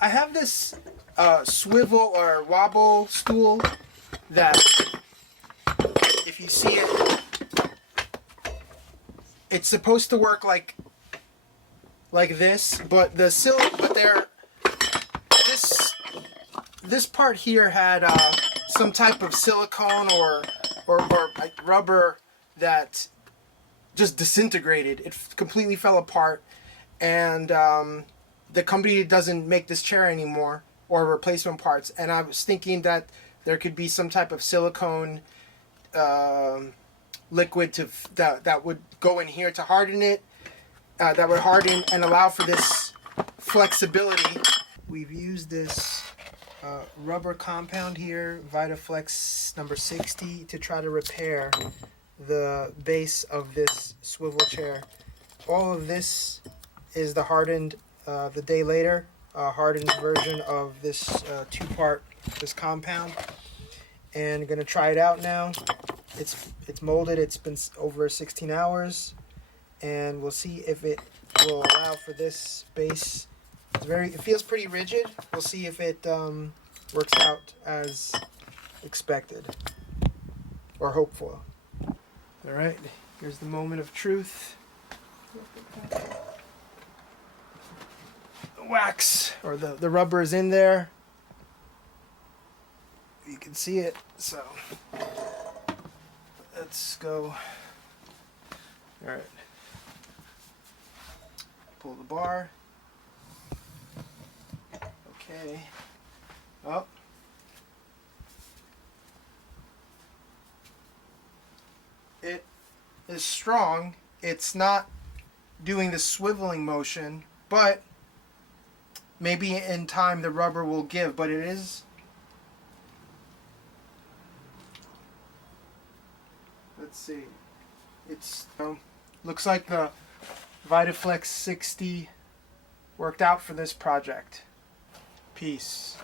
I have this swivel or wobble stool that, if you see it, it's supposed to work like this, but this part here had some type of silicone or like rubber that just disintegrated. It completely fell apart, and the company doesn't make this chair anymore or replacement parts. And I was thinking that there could be some type of silicone liquid that would go in here to harden it, that would harden and allow for this flexibility. We've used this rubber compound here, VytaFlex number 60, to try to repair the base of this swivel chair. All of this is the hardened, the day later, hardened version of this two-part, this compound. And I'm gonna try it out now. It's molded. It's been over 16 hours, and we'll see if it will allow for this base. It feels pretty rigid. We'll see if it works out as expected or hopeful. All right, here's the moment of truth. The wax or the rubber is in there. You can see it. So let's go. All right. Pull the bar. Okay. Oh. It is strong. It's not doing the swiveling motion, but maybe in time the rubber will give, but it is. Let's see. It's looks like the VytaFlex 60 worked out for this project. Peace.